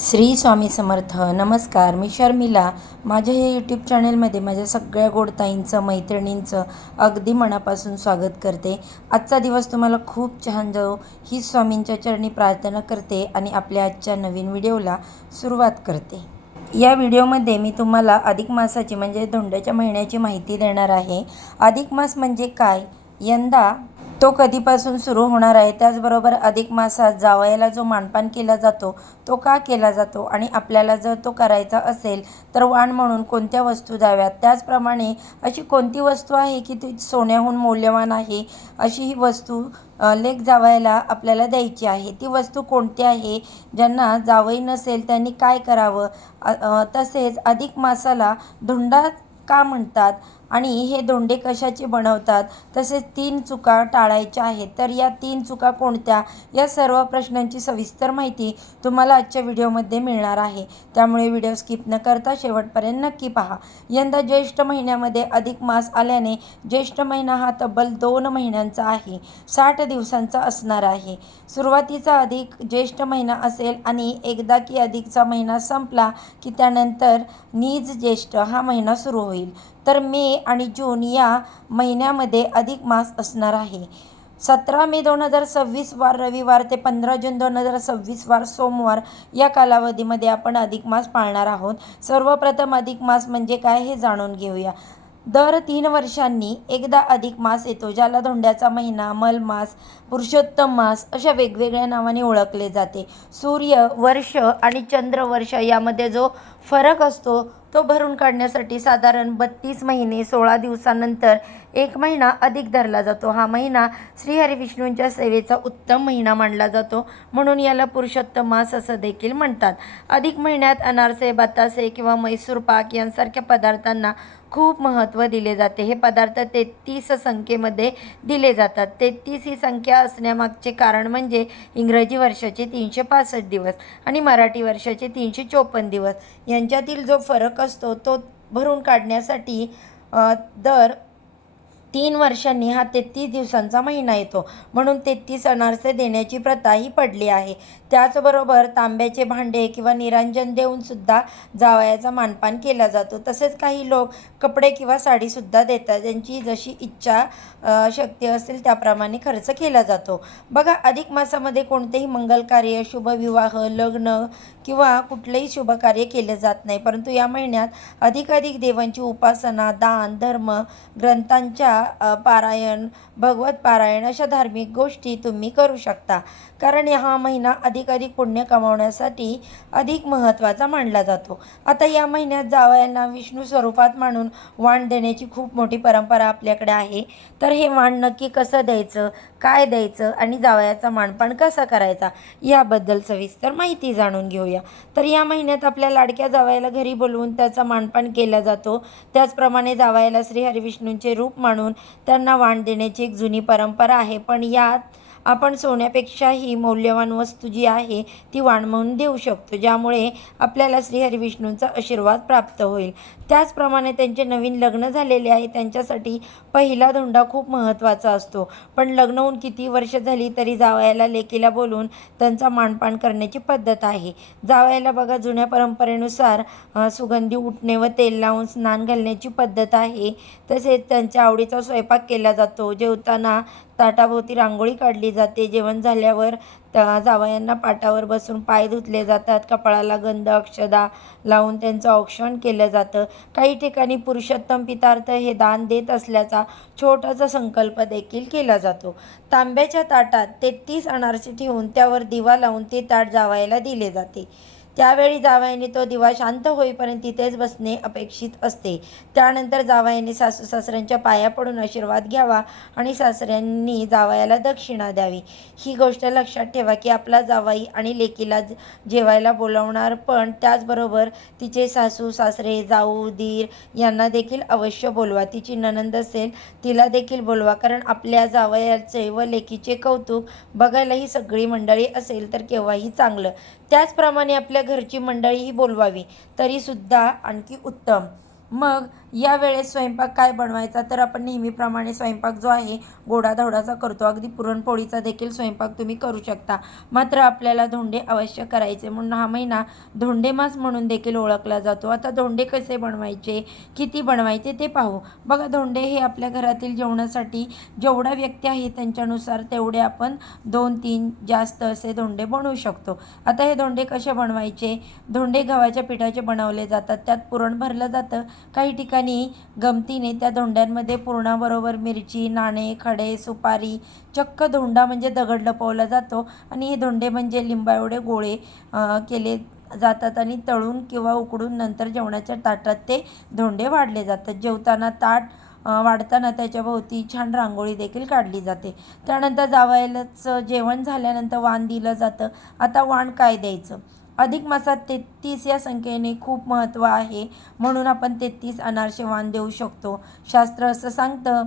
श्री स्वामी समर्थ. नमस्कार, मी शर्मिला. माझ्या हे यूट्यूब चॅनलमध्ये माझ्या सगळ्या गोडताईंचं, मैत्रिणींचं अगदी मनापासून स्वागत करते. आजचा दिवस तुम्हाला खूप छान जाओ ही स्वामींच्या चरणी प्रार्थना करते आणि आपल्या आजच्या नवीन व्हिडिओला सुरुवात करते. या व्हिडिओमध्ये मी तुम्हाला अधिक मासाची म्हणजे धोंड्याच्या महिन्याची माहिती देणार आहे. अधिक मास म्हणजे काय, यंदा तो कधीपासून सुरू होणार आहे, त्याचबरोबर अधिक मासात जावयाला जो मानपान केला जातो तो का केला जातो आणि आपल्याला जर तो करायचा असेल तर वाण म्हणून कोणत्या वस्तू द्याव्यात, त्याचप्रमाणे अशी कोणती वस्तू आहे की ती सोन्याहून मौल्यवान आहे, अशी ही वस्तू लेक जावयाला आपल्याला द्यायची आहे. ती वस्तू कोणती आहे, ज्यांना जावई नसेल त्यांनी काय करावं, तसेच अधिक मासाला धोंडा का म्हणतात आणि हे धोंडे कशाचे बनवतात, तसेच 3 चुका टाळायच्या आहेत. तर या 3 चुका कोणत्या, या सर्व प्रश्नांची सविस्तर माहिती तुम्हाला आजच्या व्हिडिओमध्ये मिळणार आहे. त्यामुळे व्हिडिओ स्किप न करता शेवटपर्यंत नक्की पहा. यंदा ज्येष्ठ महिन्यामध्ये अधिक मास आल्याने ज्येष्ठ महिना हा तब्बल 2 महिन्यांचा आहे, 60 दिवसांचा असणार आहे. सुरुवातीचा अधिक ज्येष्ठ महिना असेल आणि एकदा की अधिकचा महिना संपला की त्यानंतर नीज ज्येष्ठ हा महिना सुरू होईल. तर मे आणि जून या महिन्यामध्ये अधिक मास असणार आहे. 17 मे 2026 वार रविवार ते 15 जून 2026 वार सोमवार या कालावधीमध्ये आपण अधिक मास पाळणार आहोत. सर्वप्रथम अधिक मास म्हणजे काय हे जाणून घेऊया. दर 3 वर्षांनी एकदा अधिक मास येतो, ज्याला धोंड्याचा महिना, मलमास, पुरुषोत्तम मास अशा वेगवेगळ्या नावाने ओळखले जाते. सूर्य वर्ष आणि चंद्र वर्ष यामध्ये जो फरक असतो तो भरून काढण्यासाठी साधारण 32 महिने 16 दिवसानंतर एक महिना अधिक धरला जातो. हा महिना श्रीहरिविष्णूंच्या सेवेचा उत्तम महिना मानला जातो, म्हणून याला पुरुषोत्तम मास असं देखील म्हणतात. अधिक महिन्यात अनारसे, बतासे किंवा मैसूर पाक यांसारख्या पदार्थांना खूप महत्त्व दिले जाते. हे पदार्थ 33 संख्येमध्ये दिले जातात. 33 ही संख्या असण्यामागचे कारण म्हणजे इंग्रजी वर्षाचे 365 दिवस आणि मराठी वर्षाचे 354 दिवस यांच्यातील जो फरक असतो तो भरून काढण्यासाठी दर 3 वर्षांनी हा 33 दिवसांचा महिना येतो, म्हणून 33 अनारसे देण्याची प्रथा ही पडली आहे. त्याचबरोबर तांब्याचे भांडे किंवा निरांजन देऊन सुद्धा जावयाचा मानपान केला जातो. तसेच काही लोक कपडे किंवा साडीसुद्धा देतात, ज्यांची जशी इच्छा शक्ती असेल त्याप्रमाणे खर्च केला जातो. बघा, अधिक मासामध्ये कोणतेही मंगल कार्य, शुभविवाह, लग्न किंवा कुठलेही शुभकार्य केले जात नाही, परंतु या महिन्यात अधिकाधिक देवांची उपासना, दान, धर्म, ग्रंथांच्या पारायण, भगवत पारायण अशा धार्मिक गोष्टी तुम्ही करू शकता, कारण हा महिना अधिकाधिक पुण्य कमावण्यासाठी अधिक महत्त्वाचा मानला जातो. आता या महिन्यात जावयांना विष्णू स्वरूपात मानून वाण देण्याची खूप मोठी परंपरा आपल्याकडे आहे. तर हे वाण नक्की कसं द्यायचं, काय द्यायचं आणि जावयाचा मानपान कसा करायचा याबद्दल सविस्तर माहिती जाणून घेऊया. तर या महिन्यात आपल्या लाडक्या जावयाला घरी बोलवून त्याचा मानपान केला जातो. त्याचप्रमाणे जावयाला श्रीहरिविष्णूंचे रूप मानून त्यांना वाण देण्याची एक जुनी परंपरा आहे, पण यात आपण सोन्यापेक्षाही मौल्यवान वस्तू जी आहे ती वाण म्हणून देऊ शकतो, ज्यामुळे आपल्याला श्रीहरिविष्णूंचा आशीर्वाद प्राप्त होईल. त्याचप्रमाणे त्यांचे नवीन लग्न झालेले आहे त्यांच्यासाठी पहिला धोंडा खूप महत्त्वाचा असतो, पण लग्न होऊन किती वर्ष झाली तरी जावयाला लेकीला बोलून त्यांचा मानपान करण्याची पद्धत आहे. जावयाला बघा, जुन्या परंपरेनुसार सुगंधी उटणे व तेल लावून स्नान घालण्याची पद्धत आहे. तसेच त्यांच्या आवडीचा स्वयंपाक केला जातो. जेवताना ताटाभोवती रांगोळी काढली जाते. जेवण झाल्यावर जावयांना पाटावर बसून पाय धुतले जातात. कपाळाला गंध अक्षदा लावून त्यांचं औक्षण केलं जातं. काही ठिकाणी पुरुषोत्तम पितार्थ हे दान देत असल्याचा छोटासा संकल्प देखील केला जातो. तांब्याच्या ताटात 33 अनारसे ठेवून त्यावर दिवा लावून ते ताट जावयाला दिले जाते. त्यावेळी जावयाने तो दिवा शांत होईपर्यंत तिथेच बसणे अपेक्षित असते. त्यानंतर जावयाने सासू सासऱ्यांच्या पाया पडून आशीर्वाद घ्यावा आणि सासऱ्यांनी जावयाला दक्षिणा द्यावी. ही गोष्ट लक्षात ठेवा की आपला जावई आणि लेकीला जेवायला बोलावणार, पण त्याचबरोबर तिचे सासू सासरे, जाऊ, दीर यांना देखील अवश्य बोलवा. तिची नणंद असेल तिला देखील बोलवा, कारण आपल्या जावयाचे व लेकीचे कौतुक बघायला ही सगळी मंडळी असेल तर केव्हाही चांगलं. त्याचप्रमाणे आपल्या घरची मंडळीही बोलवावी तरीसुद्धा आणखी उत्तम. मग या वेळेस स्वयंपाक काय बनवायचा, तर आपण नेहमीप्रमाणे स्वयंपाक जो आहे गोडाधोडाचा करतो. अगदी पुरणपोळीचा देखील स्वयंपाक तुम्ही करू शकता. मात्र आपल्याला धोंडे अवश्य करायचे, म्हणून हा महिना धोंडे मास म्हणून देखील ओळखला जातो. आता धोंडे कसे बनवायचे, किती बनवायचे ते पाहू. बघा, धोंडे हे आपल्या घरातील जेवणासाठी जेवढ्या व्यक्ती आहेत त्यांच्यानुसार तेवढे आपण 2-3 जास्त असे धोंडे बनवू शकतो. आता हे धोंडे कसे बनवायचे? धोंडे गव्हाच्या पिठाचे बनवले जातात. त्यात पुरण भरलं जातं. काही ठिकाणी गमतीने त्या धोंड्यांमध्ये पुरणाबरोबर मिरची, नाणे, खडे, सुपारी, चक्क धोंडा म्हणजे दगड लपवला जातो आणि हे धोंडे म्हणजे लिंबा एवढे गोळे केले जातात आणि तळून किंवा उकडून नंतर जेवणाच्या ताटात ते धोंडे वाढले जातात. जेवताना ताट वाढताना त्याच्याभोवती छान रांगोळी देखील काढली जाते. त्यानंतर जावयालाच जेवण झाल्यानंतर वाण दिलं जातं. आता वाण काय द्यायचं? अधिक मासात 33 या संख्येने खूप महत्त्व आहे, म्हणून आपण 33 अनारसे वाण देऊ शकतो. शास्त्र असं सांगतं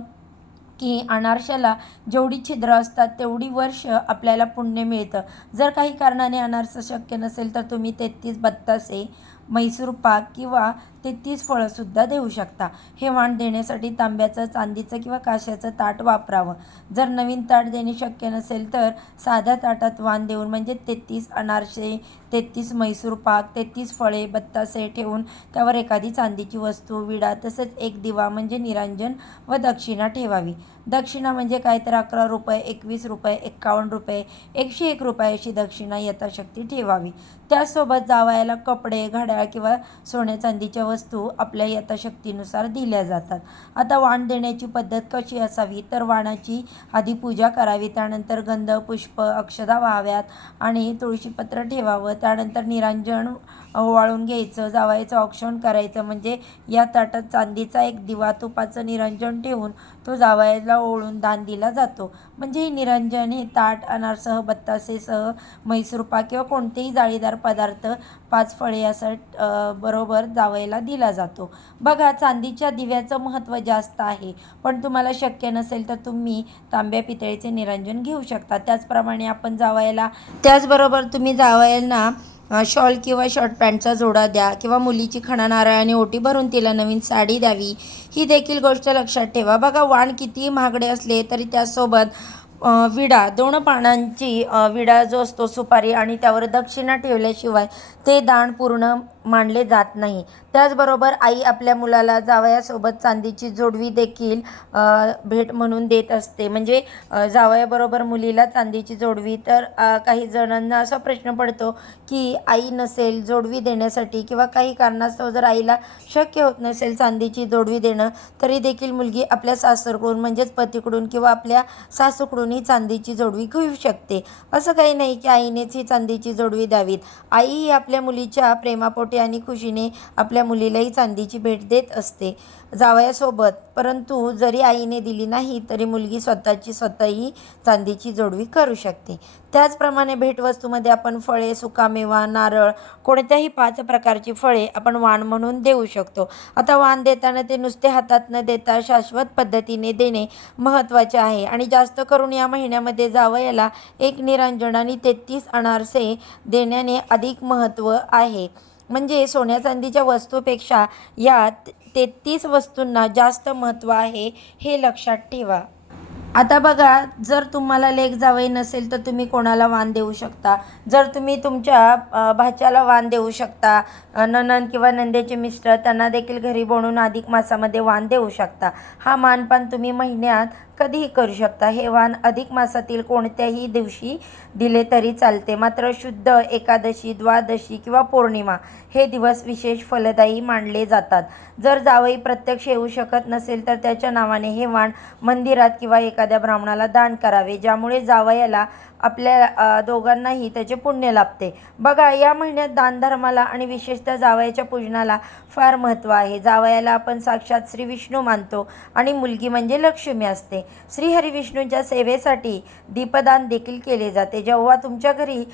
की अनारशाला जेवढी छिद्र असतात तेवढी वर्ष आपल्याला पुण्य मिळतं. जर काही कारणाने अनारसा शक्य नसेल तर तुम्ही 33 बत्तासे, म्हैसूर पाक किंवा 33 फळंसुद्धा देऊ शकता. हे वाण देण्यासाठी तांब्याचं, चांदीचं किंवा काश्याचं ताट वापरावं. जर नवीन ताट देणे शक्य नसेल तर साध्या ताटात वाण देऊन म्हणजे 33 अनारसे, 33 म्हैसूर पाक, 33 फळे, बत्तासे ठेवून त्यावर एखादी चांदीची वस्तू, विडा तसेच एक दिवा म्हणजे निरांजन व दक्षिणा ठेवावी. दक्षिणा म्हणजे काय, तर 11 रुपये, 21 रुपये, 51 रुपये, 101 रुपये अशी दक्षिणा यथाशक्ती ठेवावी. त्यासोबत जावयाला कपडे, घड्याळ किंवा सोन्या चांदीच्या वस्तू आपल्या यथाशक्तीनुसार दिल्या जातात. आता वाण देण्याची पद्धत कशी असावी, तर वाणाची आधी पूजा करावी. त्यानंतर गंध, पुष्प, अक्षता व्हाव्यात आणि तुळशीपत्र ठेवावं. त्यानंतर निरांजन ओवाळून घ्यायचं. जावयाचं औक्षण करायचं, म्हणजे या ताटात चांदीचा एक दिवा, तुपाचं निरांजन ठेवून तो जावयाला ओवाळून दान दिला जातो. म्हणजे हे निरांजन हे ताट अनारसह, बत्तासेसह, म्हैसूर पाक किंवा कोणतेही जाळीदार पदार्थ, 5 फळे यासह बरोबर जावयाला दिला जातो. बघा, चांदीच्या दिव्याचं महत्त्व जास्त आहे, पण तुम्हाला शक्य नसेल तर तुम्ही तांब्या पितळेचे निरांजन घेऊ शकता. त्याचप्रमाणे आपण त्याचबरोबर तुम्ही जावयाला शॉल किंवा शर्ट पॅन्टचा जोडा द्या किंवा मुलीची खणा नारळाने ओटी भरून तिला नवीन साडी द्यावी, ही देखील गोष्ट लक्षात ठेवा. बघा, वाण कितीही महागडे असले तरी त्यासोबत विडा, 2 पानांची विडा जो असतो, सुपारी आणि त्यावर दक्षिणा ठेवल्याशिवाय ते दान पूर्ण मानले जात नाही. त्याचबरोबर आई आपल्या मुलाला जावयासोबत चांदीची जोडवी देखील भेट म्हणून देत असते. म्हणजे जावयाबरोबर मुलीला चांदीची जोडवी. तर काही जणांना असा प्रश्न पडतो की आई नसेल जोडवी देण्यासाठी किंवा काही कारणास्तव जर आईला शक्य होत नसेल चांदीची जोडवी देणं, तरी देखील मुलगी आपल्या सासरकडून म्हणजेच पतीकडून किंवा आपल्या सासूकडून ही चांदीची जोडवी घेऊ शकते. असं काही नाही की आईनेच ही चांदीची जोडवी द्यावीत. आई ही आपल्या मुलीच्या प्रेमापोटी आणि खुशीने आपल्या मुलीलाही चांदीची भेट देत असते जावयासोबत. परंतु जरी आईने दिली नाही तरी मुलगी स्वतःही चांदीची जोडवी करू शकते. त्याचप्रमाणे भेटवस्तूमध्ये आपण फळे, सुकामेवा, नारळ, कोणत्याही 5 प्रकारची फळे आपण वाण म्हणून देऊ शकतो. आता वाण देताना ते नुसते हातात न देता शाश्वत पद्धतीने देणे महत्त्वाचे आहे आणि जास्त करून या महिन्यामध्ये जावयाला 1 निरांजन आणि 33 अनारसे देण्याने अधिक महत्त्व आहे. म्हणजे सोन्या चांदीच्या वस्तूपेक्षा या 33 वस्तूंना जास्त महत्त्व आहे, हे लक्षात ठेवा. आता बघा, जर तुम्हाला लेक जावई नसेल तर तुम्ही कोणाला वाण देऊ शकता. जर तुम्ही तुमच्या भाच्याला वाण देऊ शकता. नणंद किंवा नंदेचे मिस्टर त्यांना देखील घरी बोलवून अधिक मासामध्ये वाण देऊ शकता. हा मानपान तुम्ही महिन्यात कधीही करू शकता. हे वाण अधिक मासातील कोणत्याही दिवशी दिले तरी चालते. मात्र शुद्ध एकादशी, द्वादशी किंवा पौर्णिमा हे दिवस विशेष फलदायी मानले जातात. जर जावई प्रत्यक्ष येऊ शकत नसेल तर त्याच्या नावाने हे वाण मंदिरात किंवा एखाद्या ब्राह्मणाला दान करावे, ज्यामुळे जावयाला आपल्या दोघांनाही त्याचे पुण्य लाभते. बघा, या महिन्यात दानधर्माला आणि विशेषतः जावयाच्या पूजनाला फार महत्त्व आहे. जावयाला आपण साक्षात श्री विष्णू मानतो आणि मुलगी म्हणजे लक्ष्मी असते. श्रीहरी विष्णूंच्या सेवेसाठी दीपदान देखील केले जाते. जेव्हा तुमच्या घरी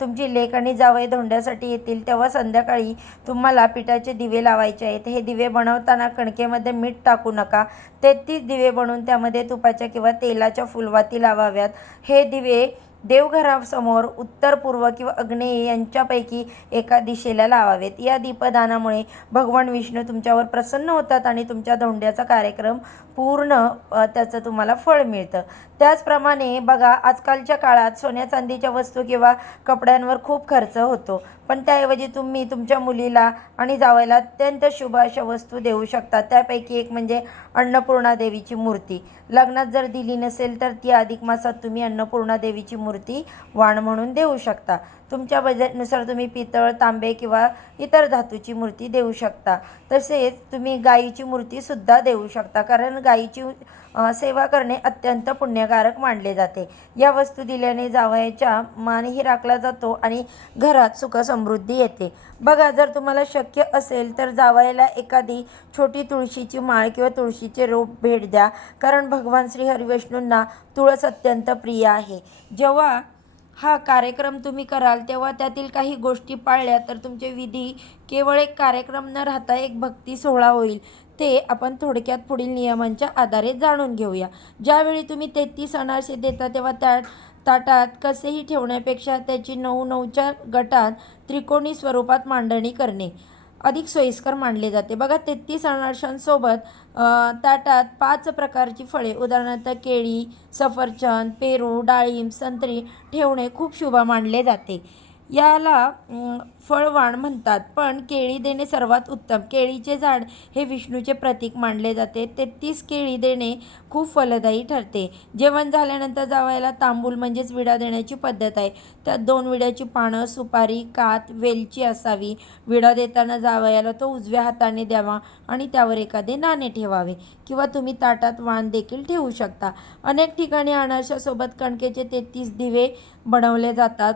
तुमची लेक आणि जावई धोंड्यासाठी येतील तेव्हा संध्याकाळी तुम्हाला पिठाचे दिवे लावायचे आहेत. हे दिवे बनवताना कणकेमध्ये मीठ टाकू नका. 33 दिवे बनवून त्यामध्ये तुपाच्या किंवा तेलाच्या फुलवाती लावाव्यात. हे दिवे देवघरासमोर उत्तर, पूर्व किंवा आग्नेय यांच्यापैकी एका दिशेला लावावेत. या दीपदानामुळे भगवान विष्णू तुमच्यावर प्रसन्न होतात आणि तुमच्या धोंड्याचा कार्यक्रम पूर्ण त्याचं तुम्हाला फळ मिळतं. त्याचप्रमाणे बघा, आजकालच्या काळात सोन्या चांदीच्या वस्तू किंवा कपड्यांवर खूप खर्च होतो, पण त्याऐवजी तुम्ही तुमच्या मुलीला आणि जावयाला अत्यंत शुभ अशा वस्तू देऊ शकता. त्यापैकी एक म्हणजे अन्नपूर्णा देवीची मूर्ती. लग्नात जर दिली नसेल तर ती अधिक मासात तुम्ही अन्नपूर्णा देवीची मूर्ती वाण म्हणून देऊ शकता. तुमच्या बजेटनुसार तुम्ही पितळ, तांबे किंवा इतर धातूची मूर्ती देऊ शकता. तसेच तुम्ही गायीची मूर्तीसुद्धा देऊ शकता, कारण गायीची सेवा करणे अत्यंत पुण्यकारक मानले जाते. या वस्तू दिल्याने जावयाचा मानही राखला जातो आणि घरात सुख समृद्धी येते. बघा, जर तुम्हाला शक्य असेल तर जावयाला एखादी छोटी तुळशीची माळ किंवा तुळशीचे रोप भेट द्या, कारण भगवान श्री हरिविष्णूंना तुळस अत्यंत प्रिय आहे. जेव्हा हा कार्यक्रम तुम्ही कराल तेव्हा त्यातील काही गोष्टी पाळल्या तर तुमचे विधी केवळ एक कार्यक्रम न राहता एक भक्ती सोहळा होईल. ते आपण थोडक्यात पुढील नियमांच्या आधारे जाणून घेऊया. ज्यावेळी तुम्ही 33 अनारसे देता तेव्हा त्या ताटात कसेही ठेवण्यापेक्षा त्याची 9-9च्या गटात त्रिकोणी स्वरूपात मांडणी करणे अधिक सोयीस्कर मानले जाते. बघा, 33 अनारशांसोबत ताटात 5 प्रकारची फळे, उदाहरणार्थ केळी, सफरचंद, पेरू, डाळिंब, संत्री ठेवणे खूप शुभ मानले जाते. याला फळवाण म्हणतात, पण केळी देणे सर्वात उत्तम. केळीचे झाड हे विष्णूचे प्रतीक मानले जाते. 33 केळी देणे खूप फलदायी ठरते. जेवण झाल्यानंतर जावयाला तांबूल म्हणजेच विडा देण्याची पद्धत आहे. त्यात 2 विड्याची पानं, सुपारी, कात, वेलची असावी. विडा देताना जावयाला तो उजव्या हाताने द्यावा आणि त्यावर एखादे नाणे ठेवावे किंवा तुम्ही ताटात वाण देखील ठेवू शकता. अनेक ठिकाणी अनारशासोबत कणकेचे 33 दिवे बनवले जातात.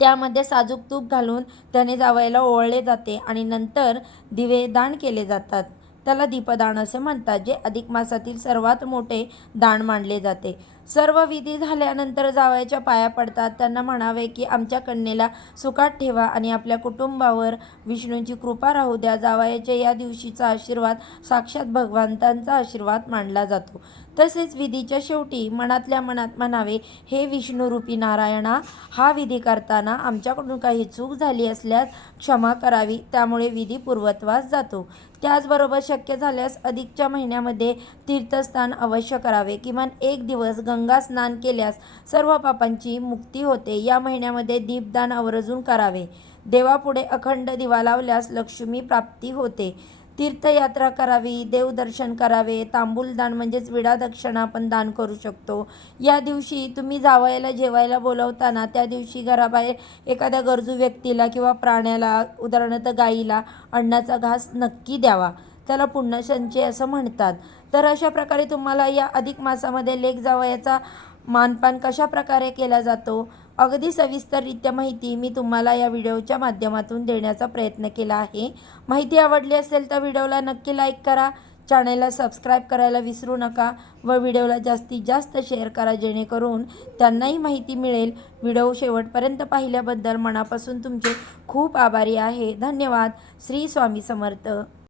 त्यामध्ये साजूक तूप घालून त्याने जावयाला ओवाळले जाते आणि नंतर दिवे दान केले जातात. त्याला दीपदान असे म्हणतात, जे अधिक मासातील सर्वात मोठे दान मानले जाते. सर्व विधी झाल्यानंतर जावयाच्या पाया पडतात. त्यांना म्हणावे की आमच्या कन्येला सुखात ठेवा आणि आपल्या कुटुंबावर विष्णूंची कृपा राहू द्या. जावयाच्या या दिवशीचा आशीर्वाद साक्षात भगवंतांचा आशीर्वाद मानला जातो. तसेच विधीच्या शेवटी मनातल्या मनात म्हणावे, हे विष्णुरूपी नारायणा, हा विधी करताना आमच्याकडून काही चूक झाली असल्यास क्षमा करावी. त्यामुळे विधी पूर्वत्वास जातो. त्याचबरोबर शक्य झाल्यास अधिकच्या महिन्यामध्ये तीर्थस्नान अवश्य करावे. किमान 1 दिवस गंगा स्नान केल्यास सर्व पापांची मुक्ती होते. या महिन्यामध्ये दीपदान आवर्जून करावे. देवापुढे अखंड दिवा लावल्यास लक्ष्मी प्राप्ती होते. तीर्थयात्रा करावी, देवदर्शन करावे. तांबूलदान म्हणजेच विडा दक्षिणा आपण दान करू शकतो. या दिवशी तुम्ही जावयाला जेवायला बोलवताना त्या दिवशी घराबाहेर एखाद्या गरजू व्यक्तीला किंवा प्राण्याला, उदाहरणार्थ गाईला, अन्नाचा घास नक्की द्यावा. त्याला पुण्यसंचय असं म्हणतात. तर अशा प्रकारे तुम्हाला या अधिक मासामध्ये लेक जावयाचा मानपान कशा प्रकारे केला जातो, अगदी सविस्तररित्या माहिती मी तुम्हाला या व्हिडिओच्या माध्यमातून देण्याचा प्रयत्न केला आहे. माहिती आवडली असेल तर व्हिडिओला नक्की लाईक करा, चॅनलला सबस्क्राईब करायला विसरू नका व व्हिडिओला जास्तीत जास्त शेअर करा, जेणेकरून त्यांनाही माहिती मिळेल. व्हिडिओ शेवटपर्यंत पाहिल्याबद्दल मनापासून तुमचे खूप आभारी आहे. धन्यवाद. श्री स्वामी समर्थ.